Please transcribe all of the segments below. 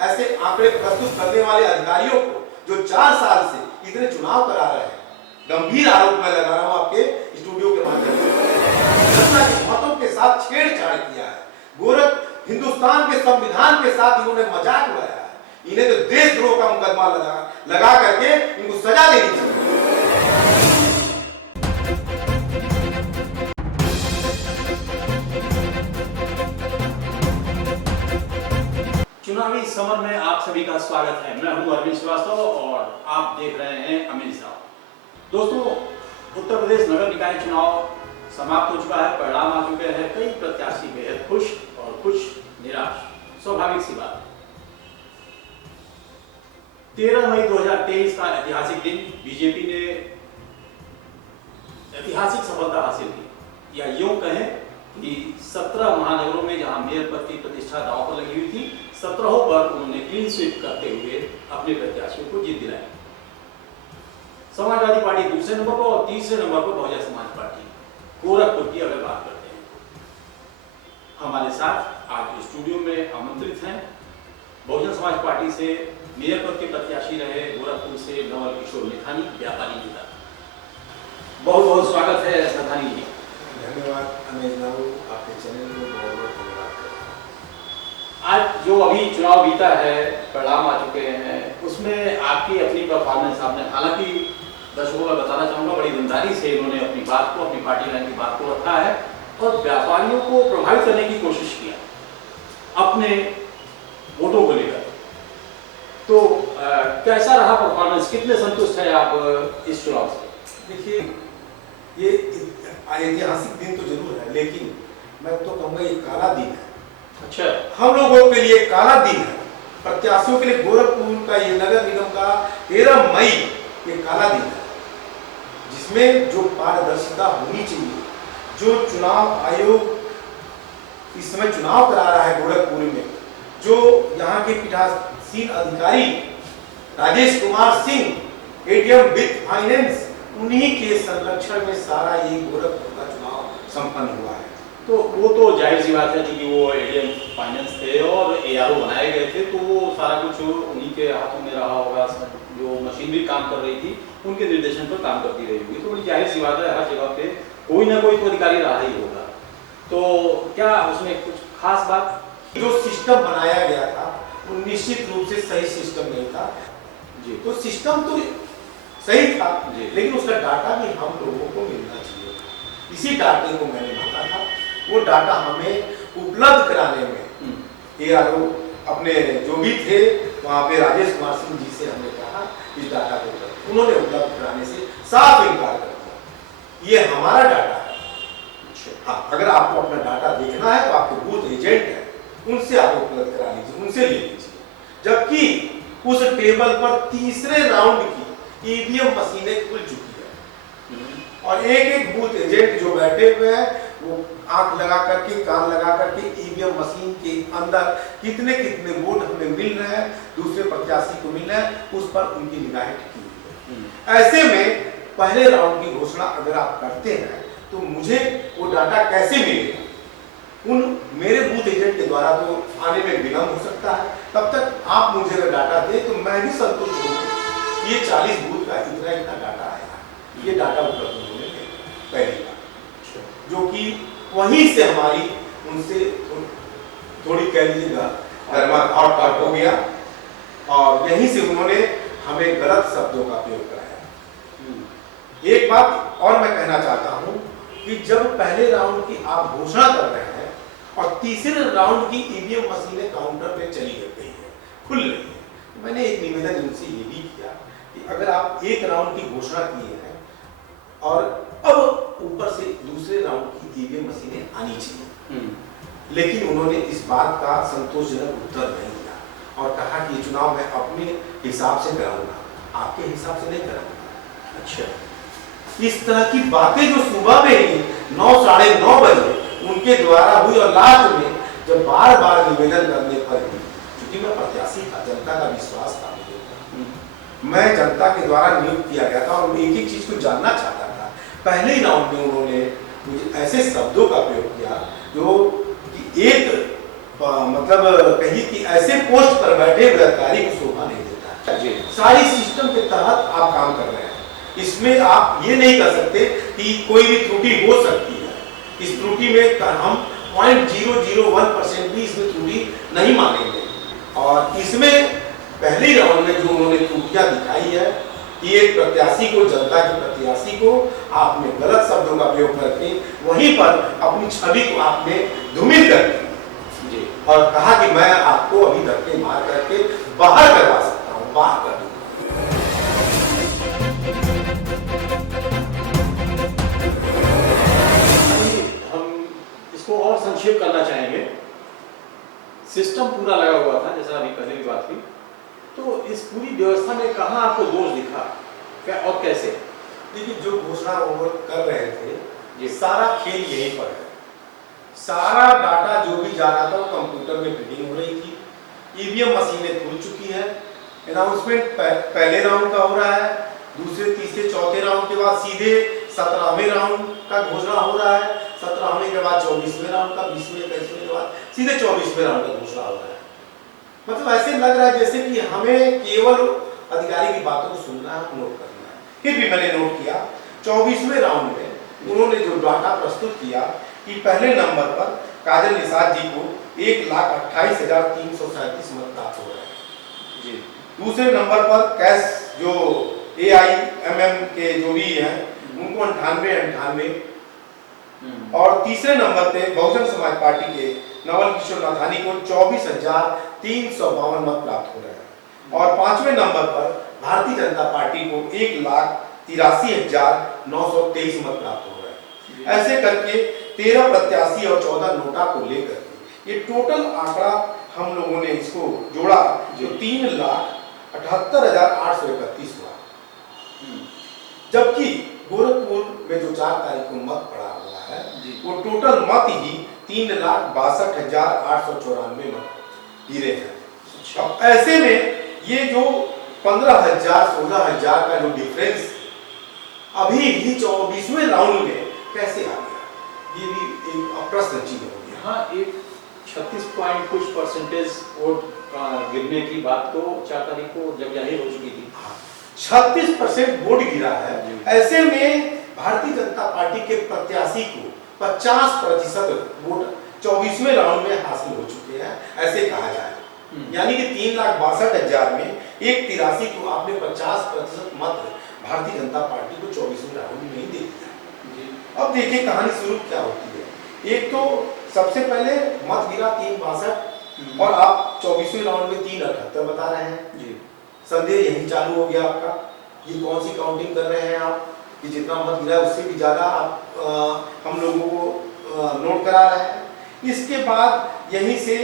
ऐसे आंकड़े प्रस्तुत करने वाले अधिकारियों को जो 4 साल से इतने चुनाव करा रहे हैं, गंभीर आरोप मैं लगा रहा हूं आपके स्टूडियो के माध्यम से, जनता के मतों के साथ छेड़छाड़ किया है। गोरख हिंदुस्तान के संविधान के साथ इन्होंने मजाक उड़ाया है। इन्हें तो देशद्रोह का मुकदमा लगा करके इनको सजा देनी चाहिए। चुनावी समर में आप सभी का स्वागत है। मैं हूं अरविंद श्रीवास्तव और आप देख रहे हैं अमीर साहब। दोस्तों, उत्तर प्रदेश नगर निकाय चुनाव समाप्त हो चुका है, परिणाम आ चुके हैं। कई प्रत्याशी बेहद खुश और कुछ निराश, स्वाभाविक सी बात। 13 मई 2023 का ऐतिहासिक दिन, बीजेपी ने ऐतिहासिक सफलता हासिल की, या यूं कहें कि 17 महानगरों में जहां मेयर पद की प्रतिष्ठा दांव पर लगी हुई थी, 17 पर उन्होंने क्लीन स्वीप करते हुए अपने प्रत्याशियों को जीत दिलाई। समाजवादी पार्टी दूसरे नंबर पर और तीसरे नंबर पर बहुजन समाज पार्टी गोरखपुर की अगर बात करते हैं। हमारे साथ आज स्टूडियो में आमंत्रित हैं बहुजन समाज पार्टी से मेयर पद के प्रत्याशी रहे गोरखपुर से नवल किशोर नेथानी, व्यापारी नेता। बहुत बहुत स्वागत है नेथानी जी। धन्यवाद अमेज बाबू, आपके चैनल को बहुत बहुत धन्यवाद। आज जो अभी चुनाव बीता है, परिणाम आ चुके हैं, उसमें आपकी अपनी परफॉर्मेंस आपने, हालांकि दर्शकों को बताना चाहूंगा, बड़ी ईमानदारी से इन्होंने अपनी बात को, अपनी पार्टी लाइन की बात को रखा है और व्यापारियों को प्रभावित करने की कोशिश किया अपने वोटों को लेकर। तो कैसा रहा परफॉर्मेंस, कितने संतुष्ट है आप इस चुनाव से? देखिए, ये ऐतिहासिक दिन तो जरूर है, लेकिन मैं तो कहूँगा ये काला दिन है। अच्छा, हम लोगों के लिए काला दिन है, प्रत्याशियों के लिए गोरखपुर का ये नगर निगम का 13 मई ये काला दिन है, जिसमें जो पारदर्शिता होनी चाहिए, जो चुनाव आयोग इस समय चुनाव करा रहा है गोरखपुर में, जो यहाँ के पीठासीन अधिकारी Rajesh Kumar Singh, ADM with finance, उन्हीं के संरक्षण में सारा ये गोरखपुर का चुनाव संपन्न हुआ है। तो वो तो जाहिर सी बात है क्योंकि वो एडीएम फाइनेंस थे और एआरओ बनाए गए थे, तो वो सारा कुछ उन्हीं के हाथों में रहा होगा। जो मशीनरी काम कर रही थी उनके निर्देशन पर काम करती रही होगी, तो बड़ी जाहिर सी बात है हर जगह पे कोई ना कोई तो अधिकारी रहा ही होगा। तो क्या उसमें कुछ खास बात? जो सिस्टम बनाया गया था वो निश्चित रूप से सही सिस्टम नहीं था जी। तो सिस्टम तो सही था जी, लेकिन उसका डाटा भी हम लोगों को मिलना चाहिए। इसी डाटे को मैंने मांगा था, वो डाटा हमें उपलब्ध कराने में एआरओ अपने जो भी थे वहाँ पे राजेश कुमार सिंह जी से हमने कहा इस डाटा को, उन्होंने उपलब्ध कराने से साफ इनकार कर दिया। ये हमारा डाटा है। हाँ, अगर आपको अपना डाटा देखना है तो आपके बूथ एजेंट है, उनसे आप उपलब्ध करा लीजिए, उनसे ले लीजिए। जबकि उस टेबल पर तीसरे राउंड की ईवीएम मशीनें खुल चुकी है और एक एक बूथ एजेंट जो बैठे हुए हैं वो आंख लगा करके, कान लगा करके ईवीएम मशीन के अंदर कितने कितने वोट हमें मिल रहे हैं, दूसरे प्रत्याशी को मिल रहे हैं, उस पर उनकी निगाहें टिकी हुई है। ऐसे में पहले राउंड की घोषणा अगर आप करते हैं तो मुझे वो डाटा कैसे मिलेगा? उन मेरे बूथ एजेंट के द्वारा तो आने में विलंब हो सकता है। तब तक आप मुझे अगर डाटा दे तो मैं भी संतुष्ट हूँ। ये 40 बूथ का इतना डाटा आया, ये डाटा उपलब्ध होने में पहली बार, जो कि वहीं से हमारी उनसे थोड़ी कह लीजिएगा घर्माघाट हो गया और यहीं से उन्होंने हमें गलत शब्दों का प्रयोग कराया। एक बात और मैं कहना चाहता हूं कि जब पहले राउंड की आप घोषणा कर रहे हैं और तीसरे राउंड की ईवीएम मशीनें काउंटर पे चली गई है, खुल रही है, तो मैंने एक निवेदन उनसे ये भी किया कि अगर आप एक राउंड की घोषणा किए हैं और अब ऊपर से दूसरे राउंड की ईवीएम मशीनें आनी चाहिए, लेकिन उन्होंने इस बात का संतोषजनक उत्तर नहीं दिया और कहा कि ये चुनाव मैं अपने हिसाब से कराऊंगा, आपके हिसाब से नहीं कराऊंगा। अच्छा, इस तरह की बातें जो सुबह में ही 9 साढ़े 9 बजे उनके द्वारा हुई और लास्ट में जब बार बार निवेदन करने पर भी, क्योंकि मैं प्रत्याशी था, जनता का विश्वास था मुझे, मैं जनता के द्वारा नियुक्त किया गया था और एक एक चीज को जानना चाहता था। पहले ही राउंड में उन्होंने मुझे ऐसे शब्दों का प्रयोग किया जो कि एक मतलब कहिए कि ऐसे पोस्ट पर बैठे हुए अधिकारी को शोभा नहीं देता है। सारी सिस्टम के तहत आप काम कर रहे हैं, इसमें आप ये नहीं कर सकते कि कोई भी त्रुटि हो सकती है। इस त्रुटि में हम 0.001% भी इसमें त्रुटि नहीं मानेंगे। और इसमें पहले राउंड में जो उन्होंने त्रुटियां दिखाई है कि एक प्रत्याशी को, जनता के प्रत्याशी को आपने गलत शब्दों का प्रयोग करके वहीं पर अपनी छवि को आपने धूमिल कर दी और कहा कि मैं आपको अभी धक्के मार करके बाहर करवा सकता हूं, बाहर कर दूंगा। हम इसको और संक्षेप करना चाहेंगे। सिस्टम पूरा लगा हुआ था, जैसा अभी पहले भी बात हुई, तो इस पूरी व्यवस्था में कहाँ आपको दोष दिखा, क्या और कैसे? देखिए, जो घोषणा वो कर रहे थे, ये सारा खेल यहीं पर है। सारा डाटा जो भी जा रहा था वो कंप्यूटर में फीडिंग हो रही थी, ईवीएम मशीनें खुल चुकी है, अनाउंसमेंट पहले राउंड का हो रहा है, दूसरे, तीसरे, चौथे राउंड के बाद सीधे 17वें राउंड का घोषणा हो रहा है, 17वें के बाद 24वें राउंड का, 20वें, 21वें के बाद सीधे 24वें राउंड का घोषणा हो रहा है। मतलब ऐसे लग रहा है जैसे कि हमें केवल अधिकारी की बातों को सुनना है, नोट करना है। फिर भी मैंने नोट किया 24वें राउंड में उन्होंने जो डाटा प्रस्तुत किया कि पहले नंबर पर काजल निषाद जी को 1,28,337 मत प्राप्त हो रहे हैं जी। दूसरे नंबर पर कैश जो AIMM के जो भी हैं उनको 98 और तीसरे नंबर पे बहुजन समाज पार्टी के नवल किशोर नाथानी को 24,352 मत प्राप्त हो रहे हैं और पांचवें नंबर पर भारतीय जनता पार्टी को 1,83,923 मत प्राप्त हो रहे हैं। ऐसे करके 13 प्रत्याशी और 14 नोटा को लेकर ये टोटल आंकड़ा हम लोगों ने इसको जोड़ा जो 3,78,831 हुआ। जबकि गोरखपुर में जो 4 तारीख को मत पड़ा हुआ है वो टोटल मत ही 3,62,894 मत गिरे हैं। अब ऐसे में ये जो 15,000 16,000 का जो डिफरेंस अभी ही 24वें राउंड में कैसे आ गया, ये भी एक प्रश्न चिन्ह हो गया। हाँ, एक 36 पॉइंट कुछ परसेंटेज वोट गिरने की बात तो 4 तारीख को जब जाहिर हो चुकी थी। 36% वोट गिरा है। ऐसे में भारतीय जनता पार्टी के प्रत्याशी को 50% वोट 24वें राउंड में हासिल हो चुके हैं, ऐसे कहा जाए। यानी कि 3,62,000 में 1,83 को आपने 50% मत भारतीय जनता पार्टी को 24वें राउंड में ही दे दिया। अब देखिए कहानी शुरू क्या होती है। एक तो सबसे पहले मत गिरा 3,62 और आप 24वें राउंड में 3,78 बता रहे हैं जी। संदेह यही चालू हो गया आपका, ये कौन सी काउंटिंग कर रहे हैं आप कि जितना मत गिरा उससे भी ज्यादा आप हम लोगों को नोट करा रहे हैं। इसके बाद यहीं से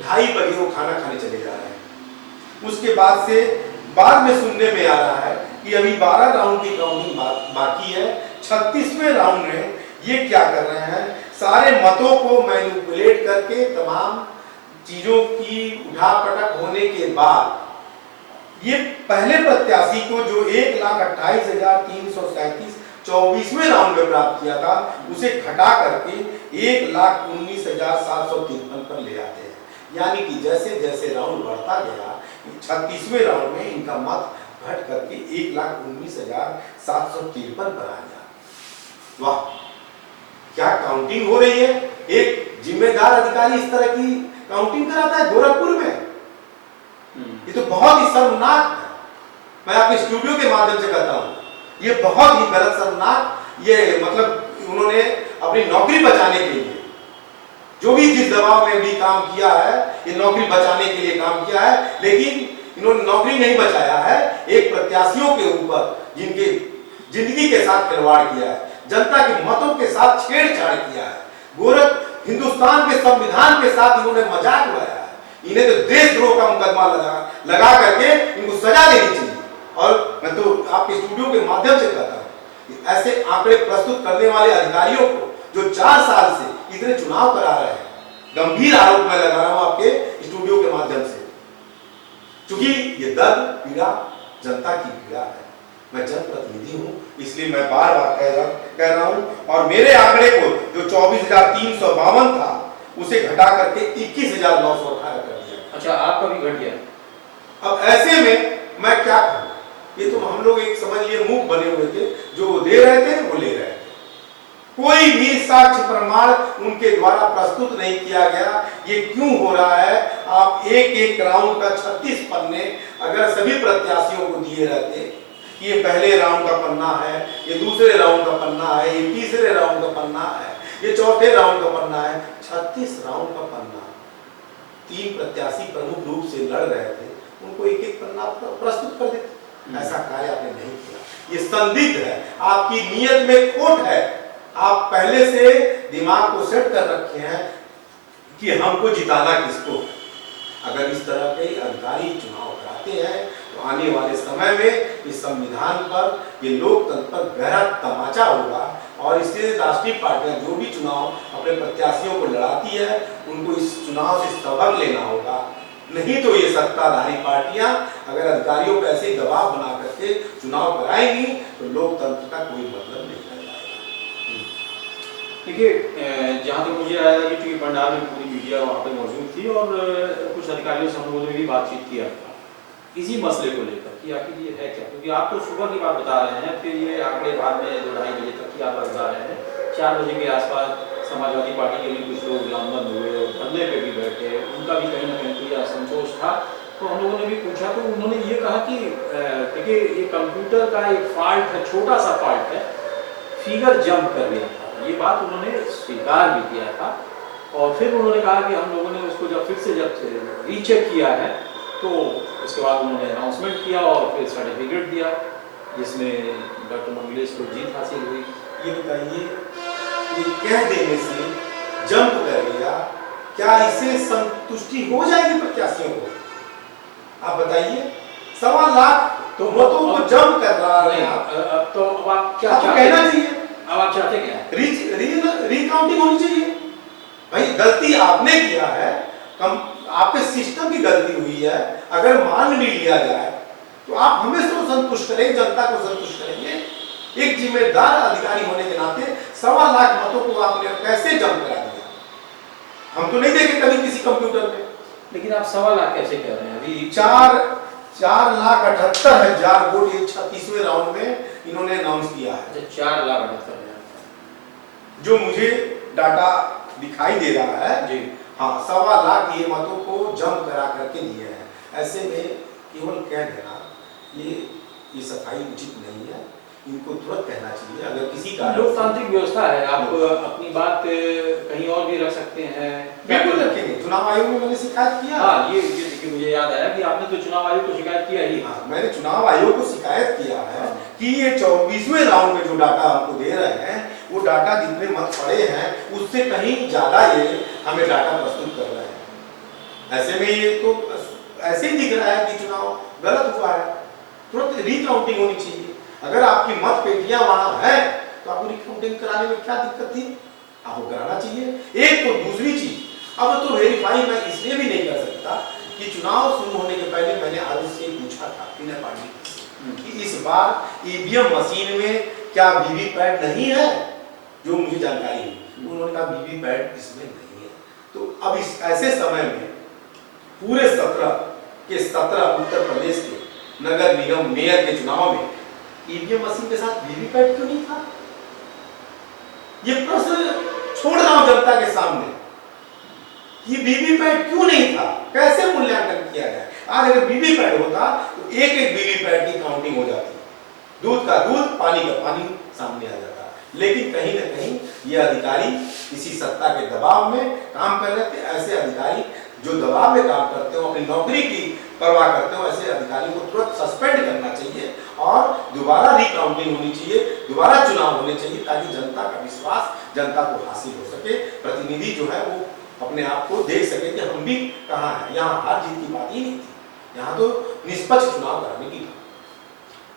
2:30 बजे वो खाना खाने चले जा रहे हैं। उसके बाद से बाद में सुनने में आ रहा है कि अभी 12 राउंड की काउंटिंग बाकी है। 36वें राउंड में ये क्या कर रहे हैं, सारे मतों को मैनिपुलेट करके तमाम चीजों की उठापटक होने के बाद ये पहले प्रत्याशी को जो 1,28,337 24वें राउंड में प्राप्त किया था उसे घटा करके 1,19,753 पर ले आते हैं। यानी कि जैसे जैसे राउंड बढ़ता गया 36वें राउंड में इनका मत घट करके 1,19,753 पर आ गया। वाह, क्या काउंटिंग हो रही है। एक जिम्मेदार अधिकारी इस तरह की काउंटिंग कराता है गोरखपुर में, ये तो बहुत ही शर्मनाक है। मैं आपके स्टूडियो के माध्यम से कहता हूं, ये बहुत ही गलत, शर्मनाक, ये मतलब उन्होंने अपनी नौकरी बचाने के लिए जो भी जिस दबाव में भी काम किया है, ये नौकरी बचाने के लिए काम किया है, लेकिन इन्होंने नौकरी नहीं बचाया है, एक प्रत्याशियों के ऊपर जिनके जिंदगी के साथ खिलवाड़ किया है, जनता के मतों के साथ छेड़छाड़ किया है, हिंदुस्तान के संविधान के साथ इन्होंने मजाक उड़ाया है। इन्हें तो देशद्रोह का मुकदमा लगा करके इनको सजा देनी चाहिए। और मैं तो आपके स्टूडियो के माध्यम से कहता हूं कि ऐसे आंकड़े प्रस्तुत करने वाले अधिकारियों को जो 4 साल से इतने चुनाव करा रहे हैं, गंभीर आरोप मैं लगा रहा हूं आपके स्टूडियो के माध्यम से, क्योंकि ये दर्द पीड़ा जनता की पीड़ा है। मैं जनप्रतिनिधि हूं, इसलिए मैं बार बार कह रहा हूं, और मेरे आंकड़े को जो 24,352 था उसे घटा करके 21,918 कर दिया। अच्छा, आपका भी घट गया। अब ऐसे में मैं क्या करूं? ये तो हम लोग एक समझ लिए मूक बने हुए थे, जो वो दे रहे थे वो ले रहे थे। कोई भी साक्ष्य प्रमाण उनके द्वारा प्रस्तुत नहीं किया गया। ये क्यों हो रहा है? आप एक एक राउंड का 36 पन्ने अगर सभी प्रत्याशियों को दिए रहते, ये पहले राउंड का पन्ना है, ये दूसरे राउंड का पन्ना है, ये तीसरे राउंड का पन्ना है, ये चौथे राउंड का पन्ना है, 36 राउंड का पन्ना। 3 प्रत्याशी प्रमुख रूप से लड़ रहे थे, उनको एक एक पन्ना प्रस्तुत कर देते। ऐसा कार्य आपने नहीं किया। ये संदिग्ध है, आपकी नीयत में खोट है। आप पहले से दिमाग को सेट कर रखे हैं कि हमको जिताना किसको। अगर इस तरह के अधिकारी चुनाव कराते हैं तो आने वाले समय में इस संविधान पर, ये लोकतंत्र पर गहरा तमाचा होगा। और इससे राष्ट्रीय पार्टियां जो भी चुनाव अपने प्रत्याशियों को लड़ाती है, उनको इस चुनाव से सबक लेना होगा। नहीं तो ये सत्ताधारी पार्टियां अगर अधिकारियों पर ऐसे दबाव बना करके चुनाव कराएंगी तो लोकतंत्र का कोई मतलब नहीं रह जाएगा। देखिए, जहाँ तक मुझे आया कि चूंकि पंडाल में पूरी मीडिया वहाँ पे मौजूद थी और कुछ अधिकारियों से हम लोगों ने भी बातचीत किया इसी मसले को लेकर कि आखिर ये है क्या, क्योंकि आप तो सुबह की बात बता रहे हैं, फिर ये आंकड़े बाद में 2-2:30 बजे तक की आप बता रहे हैं। 4 बजे के आसपास समाजवादी पार्टी के भी कुछ लोग लामबंद हुए और धरने पे भी बैठे, उनका भी कहीं ना कहीं कोई असंतोष था। तो हम लोगों ने भी पूछा तो उन्होंने ये कहा कि देखिए, ये कंप्यूटर का एक फॉल्ट है, छोटा सा फॉल्ट है, फिगर जंप कर गया था। ये बात उन्होंने स्वीकार भी किया था। और फिर उन्होंने कहा कि हम लोगों ने उसको जब रीचेक किया है तो उसके बाद उन्होंने अनाउंसमेंट किया और फिर सर्टिफिकेट दिया जिसमें डॉक्टर मंगलेश को जीत हासिल हुई। ये बताइए, ये कह देने से जंप कर गया, क्या इससे संतुष्टि हो जाएगी प्रत्याशियों को? आप बताइए। 1.25 लाख तो मतों को जंप कर रहा है। अब तो अब आप क्या कहना चाहिए? अब आप चाहते क्या है? रिकाउंटिंग होनी चाहिए। भाई गलती आपने किया है, आपके सिस्टम की गलती हुई है। अगर मान भी लिया जाए तो आप हमें तो संतुष्ट करेंगे, जनता को संतुष्ट करेंगे। एक जिम्मेदार अधिकारी होने के नाते 1.25 लाख मतों को आपने कैसे जंप करा दिया? हम तो नहीं देखे कभी किसी कंप्यूटर में। लेकिन आप 1.25 लाख कैसे कह रहे हैं? अभी 4,78,000 वोट ये 36वें राउंड में इन्होंने अनाउंस किया है। 4,78,000 जो मुझे डाटा दिखाई दे रहा है जी। हाँ, 1.25 लाख ये मतों को जंप करा करके दिए हैं। ऐसे में केवल कह देना ये सफाई उचित नहीं है। इनको तुरंत कहना चाहिए। अगर किसी का लोकतांत्रिक व्यवस्था है, आप अपनी बात कहीं और भी रख सकते हैं। बिल्कुल रखेंगे। चुनाव आयोग में मैंने शिकायत किया। हाँ, ये देखिए मुझे याद आया कि आपने तो चुनाव आयोग को शिकायत किया ही। हाँ, मैंने चुनाव आयोग को शिकायत किया है कि ये 24वें राउंड में जो डाटा आपको दे रहे हैं, वो डाटा जितने मत पड़े हैं उससे कहीं ज्यादा ये हमें डाटा प्रस्तुत कर रहे हैं। ऐसे में ये तो ऐसे ही दिख रहा है कि चुनाव गलत हुआ है। तुरंत रिकाउंटिंग होनी चाहिए। अगर आपकी मत पेटियां वहां है तो आपको रिकाउंटिंग कराने में क्या दिक्कत थी? आपको कराना चाहिए। एक तो दूसरी चीज, अब तो वेरीफाई मैं इसलिए भी नहीं कर सकता कि चुनाव शुरू होने के पहले मैंने आरोप से पूछा था तीनों पार्टी कि इस बार ईवीएम मशीन में क्या वीवीपैट नहीं है? जो मुझे जानकारी है उन्होंने कहा वीवीपैट इसमें नहीं है। तो अब इस ऐसे समय में पूरे 17 उत्तर प्रदेश के नगर निगम मेयर के चुनाव में ईवीएम मशीन के साथ वीवीपैट क्यों नहीं था? ये प्रश्न छोड़ रहा हूं जनता के सामने। ये वीवीपैट क्यों नहीं था? कैसे मूल्यांकन किया जाए? आज अगर वीवीपैट होता तो एक एक वीवीपैट की काउंटिंग हो जाती, दूध का दूध, पानी का पानी सामने आ जाता। लेकिन कहीं ना कहीं ये अधिकारी इसी सत्ता के दबाव में काम कर रहे थे। ऐसे अधिकारी जो दबाव में काम करते हो, अपनी नौकरी की परवाह करते हो, ऐसे अधिकारी को तुरंत सस्पेंड करना चाहिए और दोबारा रिकाउंटिंग होनी चाहिए, दोबारा चुनाव होने चाहिए ताकि जनता का विश्वास जनता को हासिल हो सके। प्रतिनिधि जो है वो अपने आप को देख सके कि हम भी कहाँ हैं। यहाँ हार जीत की बात ही नहीं थी, यहाँ तो निष्पक्ष चुनाव कराने की बात।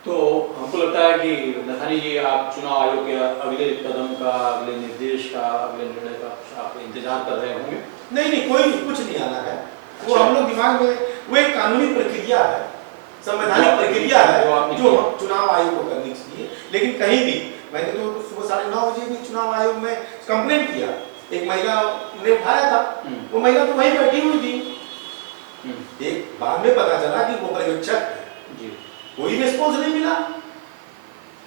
तो हमको लगता है कि नथानी जी, आप चुनाव आयोग के अगले कदम का, अगले निर्देश का, अगले निर्णय का आप इंतजार कर रहे होंगे। नहीं, कोई कुछ नहीं आना है। वो हम लोग दिमाग में, वो एक कानूनी प्रक्रिया है, संवैधानिक प्रक्रिया है जो चुनाव आयोग को करनी चाहिए। लेकिन कहीं भी मैंने तो सुबह 9:30 बजे भी चुनाव आयोग में कंप्लेंट किया। एक महिला ने उठाया था, वो महिला तो वहीं बैठी हुई थी। एक बाद में पता चला कि वो पर्यवेक्षक है जी, कोई रिस्पॉन्स नहीं मिला।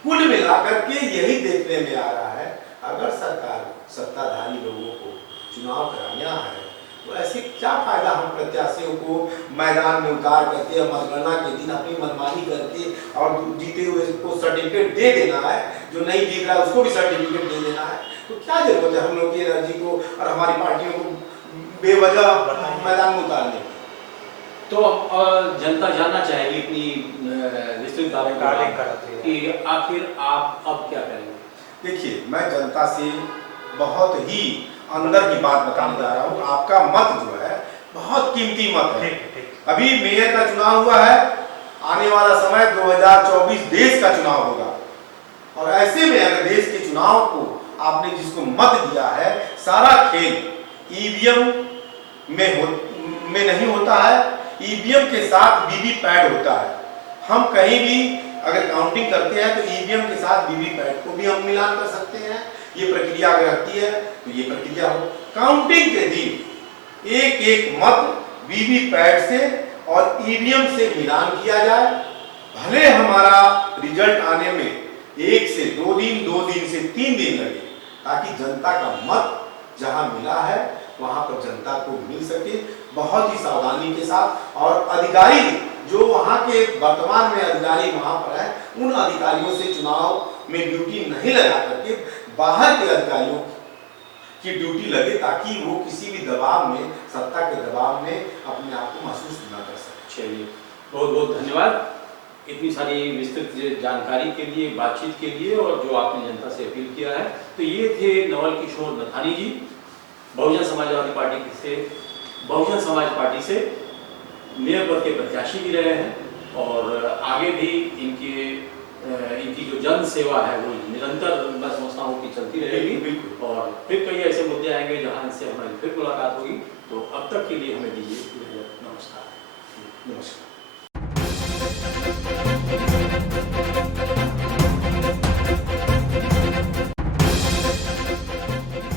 कुल मिलाकर के यही देखने में आ रहा है, अगर सरकार सत्ताधारी लोगों को चुनाव कराना है तो ऐसे क्या फायदा हम प्रत्याशियों को मैदान में उतार करके और मतगणना के दिन अपनी मनमानी करके और जीते हुए को सर्टिफिकेट दे देना है, जो नहीं जीत रहा है उसको भी सर्टिफिकेट दे देना है। तो क्या जरूरत है हम लोग की एनर्जी को और हमारी पार्टियों को बेवजह मैदान में उतारने की। तो अब जनता जानना चाहेगी इतनी विस्तृत दावे कि आखिर आप अब क्या करेंगे? देखिए, मैं जनता से बहुत ही अंदर की बात बताने जा रहा हूँ। आपका मत जो है बहुत कीमती मत है। अभी मेयर का चुनाव हुआ है, आने वाला समय 2024 देश का चुनाव होगा, और ऐसे में अगर देश के चुनाव को आपने जिसको मत दिया है, सारा खेल ईवीएम में नहीं होता है, ईवीएम के साथ वीवीपैट होता है। हम कहीं भी अगर काउंटिंग करते हैं तो ईवीएम के साथ वीवीपैट को भी हम मिलान कर सकते हैं। ये प्रक्रिया अगर रहती है तो ये प्रक्रिया हो। काउंटिंग के दिन एक एक मत वीवीपैट से और ईवीएम से मिलान किया जाए। भले हमारा रिजल्ट आने में 1 से 2 दिन, 2 दिन से 3 दिन लगे, ताकि जनता का मत जहां मिला है वहां पर जनता को मिल सके, बहुत ही सावधानी के साथ। और अधिकारी जो वहां के वर्तमान में अधिकारी वहां पर है, उन अधिकारियों से चुनाव में ड्यूटी नहीं लगा करके बाहर के अधिकारियों की ड्यूटी लगे, ताकि वो किसी भी दबाव में, सत्ता के दबाव में अपने आप को महसूस न कर सके। चलिए, बहुत बहुत धन्यवाद इतनी सारी विस्तृत जानकारी के लिए, बातचीत के लिए, और जो आपने जनता से अपील किया है। तो ये थे नवल किशोर नथानी जी, बहुजन समाज पार्टी से मेयर पद के प्रत्याशी भी रहे हैं, और आगे भी इनकी जो जन सेवा है वो निरंतर मैं समझता हूँ कि चलती रहेगी। और फिर कई ऐसे मुद्दे आएंगे जहाँ इनसे हमारी फिर मुलाकात होगी। तो अब तक के लिए हमें दीजिए नमस्कार। नमस्कार।